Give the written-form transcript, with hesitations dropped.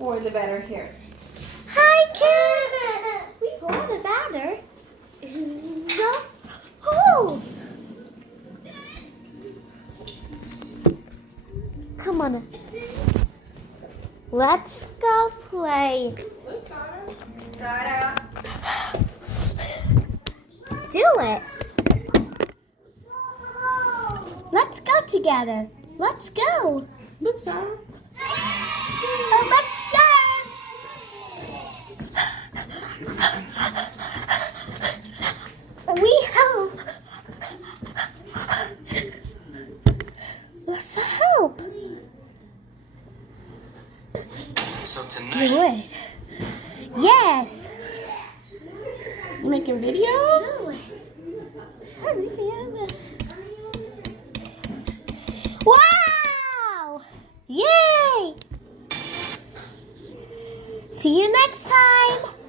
for the batter here. Hi, kids. We brought a batter. Oh! Come on. Let's go play. Look, Sarah. Do it. Let's go together. Let's go. Look, Sarah. Oh, let's go. We help. Let's help. So tonight, Good. Yes. You making videos? Do it. Wow! Yay! See you next time.